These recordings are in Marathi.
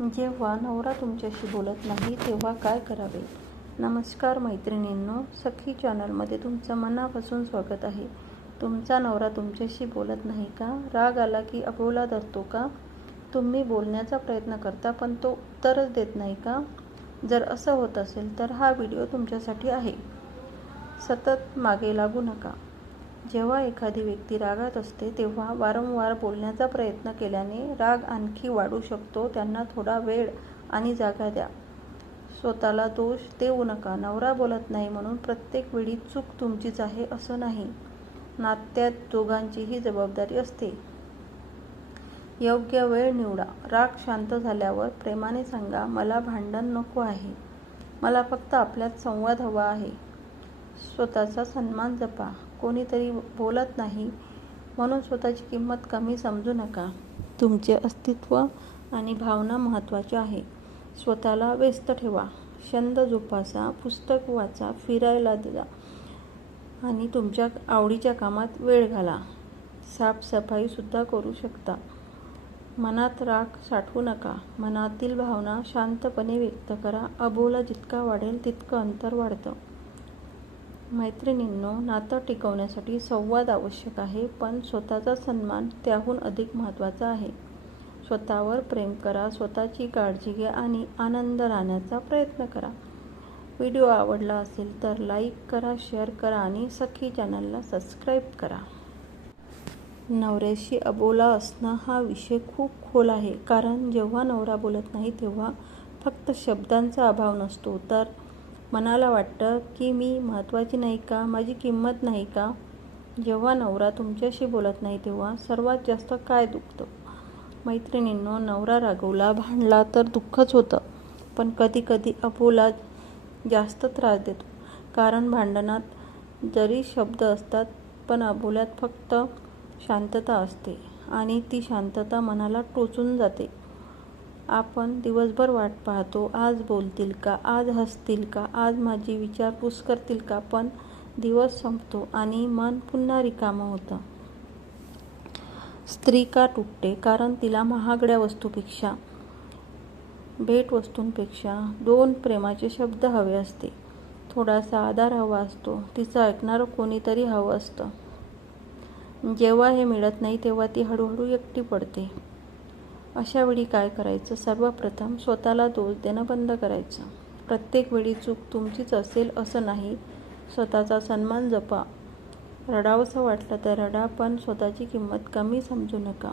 जेव्हा नवरा तुमच्याशी बोलत नाही तेव्हा काय करावे? नमस्कार मैत्रिणींनो, सखी चॅनलमध्ये तुमचं मनापासून स्वागत आहे. तुमचा नवरा तुमच्याशी बोलत नाही का? राग आला की अबोला धरतो का? तुम्ही बोलण्याचा प्रयत्न करता पण तो उत्तरच देत नाही का? जर असं होत असेल तर हा व्हिडिओ तुमच्यासाठी आहे. सतत मागे लागू नका. जेव्हा एखादी व्यक्ती रागात असते तेव्हा वारंवार बोलण्याचा प्रयत्न केल्याने राग आणखी वाढू शकतो. त्यांना थोडा वेळ आणि जागा द्या. स्वतःला दोष देऊ नका. नवरा बोलत नाही म्हणून प्रत्येक वेळी चूक तुमचीच आहे असं नाही. नात्यात दोघांचीही जबाबदारी असते. योग्य वेळ निवडा. राग शांत झाल्यावर प्रेमाने सांगा, मला भांडण नको आहे. मला फक्त आपल्यात संवाद हवा आहे. स्वतःचा सन्मान जपा. कोणीतरी बोलत नाही म्हणून स्वतःची किंमत कमी समजू नका. तुमचे अस्तित्व आणि भावना महत्त्वाचे आहे. स्वतःला व्यस्त ठेवा. छंद जोपासा, पुस्तक वाचा, फिरायला जा आणि तुमच्या आवडीच्या कामात वेळ घाला. साफसफाईसुद्धा करू शकता. मनात राग साठवू नका. मनातील भावना शांतपणे व्यक्त करा. अबोला जितका वाढेल तितकं अंतर वाढतं. मैत्रिणींनो, नातं टिकवण्यासाठी संवाद आवश्यक आहे, पण स्वतःचा सन्मान त्याहून अधिक महत्त्वाचा आहे. स्वतःवर प्रेम करा, स्वतःची काळजी घ्या आणि आनंद राहण्याचा प्रयत्न करा. व्हिडिओ आवडला असेल तर लाईक करा, शेअर करा आणि सखी चॅनलला सबस्क्राईब करा. नवऱ्याशी अबोला असणं हा विषय खूप खोल आहे, कारण जेव्हा नवरा बोलत नाही तेव्हा फक्त शब्दांचा अभाव नसतो, तर मनाला वाटतं की मी महत्त्वाची नाही का, माझी किंमत नाही का? जेव्हा नवरा तुमच्याशी बोलत नाही तेव्हा सर्वात जास्त काय दुखतं? मैत्रिणींनो, नवरा रागवला, भांडला तर दुःखच होतं, पण कधीकधी अबोला जास्त त्रास देतो. कारण भांडणात जरी शब्द असतात पण अबोल्यात फक्त शांतता असते आणि ती शांतता मनाला टोचून जाते. आपण दिवसभर वाट पाहतो, आज बोलतील का, आज हसतील का, आज माझी विचारपूस करतील का, पण दिवस संपतो आणि मन पुन्हा रिकामं होतं. स्त्री का तुटते? कारण तिला महागड्या वस्तूपेक्षा, भेटवस्तूंपेक्षा 2 प्रेमाचे शब्द हवे असते. थोडासा आधार हवा असतो. तिचं ऐकणारं कोणीतरी हवं असतं. जेव्हा हे मिळत नाही तेव्हा ती हळूहळू एकटी पडते. अशा वेळी काय करायचं? सर्वप्रथम स्वतःला दोष देणं बंद करायचं. प्रत्येक वेळी चूक तुमचीच असेल असं नाही. स्वतःचा सन्मान जपा. रडावंसं वाटलं तर रडा, पण स्वतःची किंमत कमी समजू नका.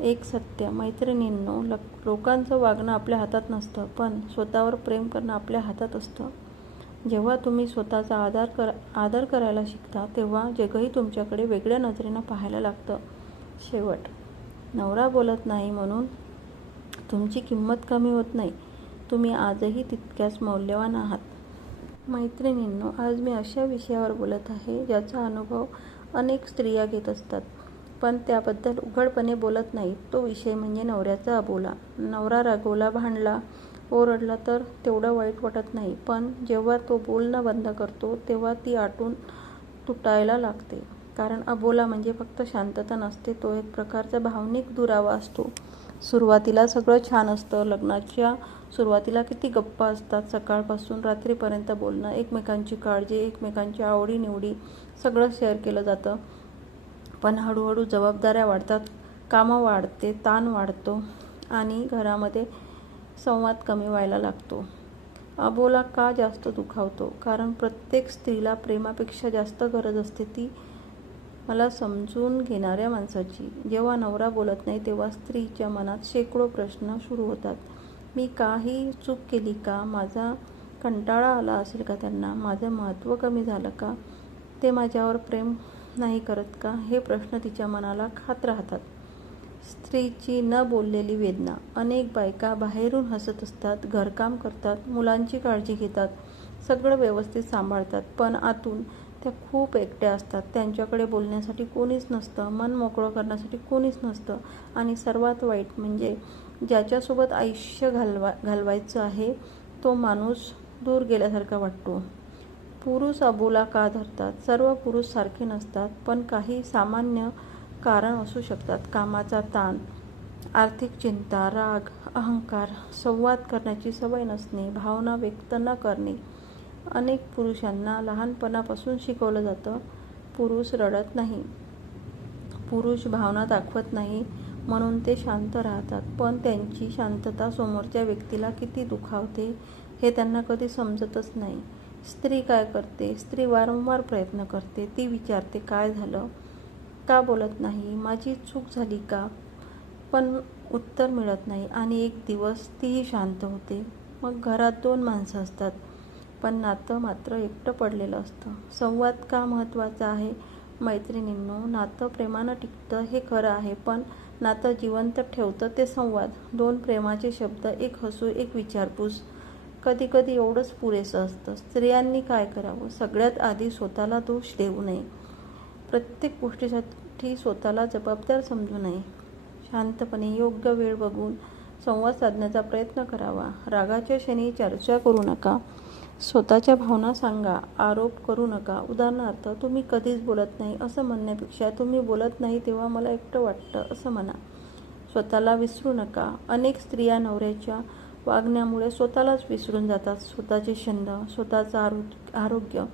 एक सत्य मैत्रिणींनो, लोकांचं वागणं आपल्या हातात नसतं, पण स्वतःवर प्रेम करणं आपल्या हातात असतं. जेव्हा तुम्ही स्वतःचा आदर करायला शिकता तेव्हा जगही तुमच्याकडे वेगळ्या नजरेनं पाहायला लागतं. शेवट, नवरा बोलत नाही म्हणून तुमची किंमत कमी होत नाही. तुम्ही आजही तितक्याच मौल्यवान आहात. मैत्रिणींनो, आज मी अशा विषयावर बोलत आहे ज्याचा अनुभव अनेक स्त्रिया घेत असतात, पण त्याबद्दल उघडपणे बोलत नाहीत. तो विषय म्हणजे नवऱ्याचा अबोला. नवरा रागवला, भांडला, ओरडला तर तेवढं वाईट वाटत नाही, पण जेव्हा तो बोलणं बंद करतो तेव्हा ती आतून तुटायला लागते. कारण अबोला म्हणजे फक्त शांतता नसते, तो एक प्रकारचा भावनिक दुरावा असतो. सुरुवातीला सगळं छान असतं. लग्नाच्या सुरुवातीला किती गप्पा असतात. सकाळपासून रात्रीपर्यंत बोलणं, एकमेकांची काळजी, एकमेकांच्या आवडीनिवडी सगळं शेअर केलं जातं. पण हळूहळू जबाबदाऱ्या वाढतात, कामं वाढते, ताण वाढतो आणि घरामध्ये संवाद कमी व्हायला लागतो. अबोला का जास्त दुखावतो? कारण प्रत्येक स्त्रीला प्रेमापेक्षा जास्त गरज असते ती मला समजून घेणाऱ्या माणसाची. जेव्हा नवरा बोलत नाही तेव्हा स्त्रीच्या मनात शेकडो प्रश्न सुरू होतात. मी काही चूक केली का? माझा कंटाळा आला असेल का त्यांना? माझं महत्त्व कमी झालं का? ते माझ्यावर प्रेम नाही करत का? हे प्रश्न तिच्या मनाला खात राहतात. स्त्रीची न बोललेली वेदना. अनेक बायका बाहेरून हसत असतात, घरकाम करतात, मुलांची काळजी घेतात, सगळं व्यवस्थित सांभाळतात, पण आतून त्या खूप एकट्या असतात. त्यांच्याकडे बोलण्यासाठी कोणीच नसतं, मन मोकळं करण्यासाठी कोणीच नसतं आणि सर्वात वाईट म्हणजे ज्याच्यासोबत आयुष्य घालवायचं आहे तो माणूस दूर गेल्यासारखा वाटतो. पुरुष अबोला का धरतात? सर्व पुरुष सारखे नसतात, पण काही सामान्य कारण असू शकतात. कामाचा ताण, आर्थिक चिंता, राग, अहंकार, संवाद करण्याची सवय नसणे, भावना व्यक्त न करणे. अनेक पुरुषांना लहानपणापासून शिकवलं जातं, पुरुष रडत नाही, पुरुष भावना दाखवत नाही म्हणून ते शांत राहतात. पण त्यांची शांतता समोरच्या व्यक्तीला किती दुखावते हे त्यांना कधी समजतच नाही. स्त्री काय करते? स्त्री वारंवार प्रयत्न करते. ती विचारते, काय झालं? का बोलत नाही? माझी चूक झाली का? पण उत्तर मिळत नाही आणि एक दिवस तीही शांत होते. मग घरात 2 माणसं असतात, पण नातं मात्र एकटं पडलेलं असतं. संवाद का महत्त्वाचा आहे? मैत्रिणींनो, नातं प्रेमानं टिकतं हे खरं आहे, पण नातं जिवंत ठेवतं ते संवाद. 2 प्रेमाचे शब्द, एक हसू, एक विचारपूस, कधी कधी एवढंच पुरेसं असतं. स्त्रियांनी काय करावं? सगळ्यात आधी स्वतःला दोष देऊ नये. प्रत्येक गोष्टीसाठी स्वतःला जबाबदार समजू नये. शांतपणे योग्य वेळ बघून संवाद साधण्याचा प्रयत्न करावा. रागाच्या क्षणी चर्चा करू नका. स्वतःच्या भावना सांगा, आरोप करू नका. उदाहरणार्थ, तुम्ही कधीच बोलत नाही असं म्हणण्यापेक्षा तुम्ही बोलत नाही तेव्हा मला एकटं वाटतं असं म्हणा. स्वतःला विसरू नका. अनेक स्त्रिया नवऱ्याच्या वागण्यामुळे स्वतःलाच विसरून जातात. स्वतःचे छंद, स्वतःचं आरोग्य,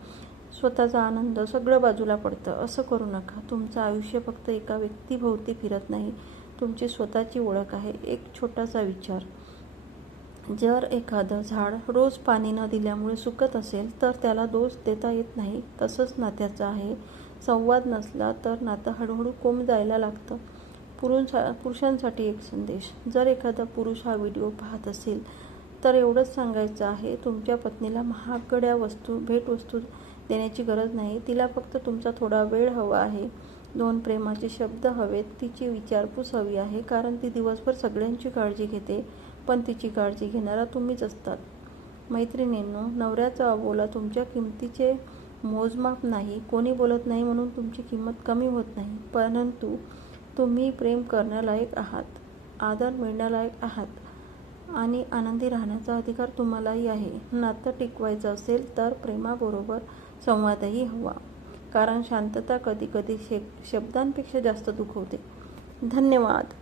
स्वतःचा आनंद सगळं बाजूला पडतं. असं करू नका. तुमचं आयुष्य फक्त एका व्यक्तीभोवती फिरत नाही, तुमची स्वतःची ओळख आहे. एक छोटासा विचार, जर एखादं झाड रोज पाणी न दिल्यामुळे सुकत असेल तर त्याला दोष देता येत नाही. तसंच नात्याचं आहे. संवाद नसला तर नातं हळूहळू कोमेजायला लागतं. पुरुषांसाठी एक संदेश, जर एखादा पुरुष हा व्हिडिओ पाहत असेल तर एवढंच सांगायचं आहे, तुमच्या पत्नीला महागड्या भेटवस्तू देण्याची गरज नाही. तिला फक्त तुमचा थोडा वेळ हवा आहे. 2 प्रेमाचे शब्द हवेत. तिची विचारपूस हवी आहे, कारण ती दिवसभर सगळ्यांची काळजी घेते, पण तिची काळजी घेणारा तुम्हीच असतात. मैत्रिणींनो, नवऱ्याचा अबोला तुमच्या किमतीचे मोजमाप नाही. कोणी बोलत नाही म्हणून तुमची किंमत कमी होत नाही, परंतु तुम्ही प्रेम करण्यालायक आहात, आदर मिळण्यालायक आहात आणि आनंदी राहण्याचा अधिकार तुम्हालाही आहे. नातं टिकवायचं असेल तर प्रेमाबरोबर संवादही हवा, कारण शांतता कधी कधी शब्दांपेक्षा जास्त दुखवते. धन्यवाद.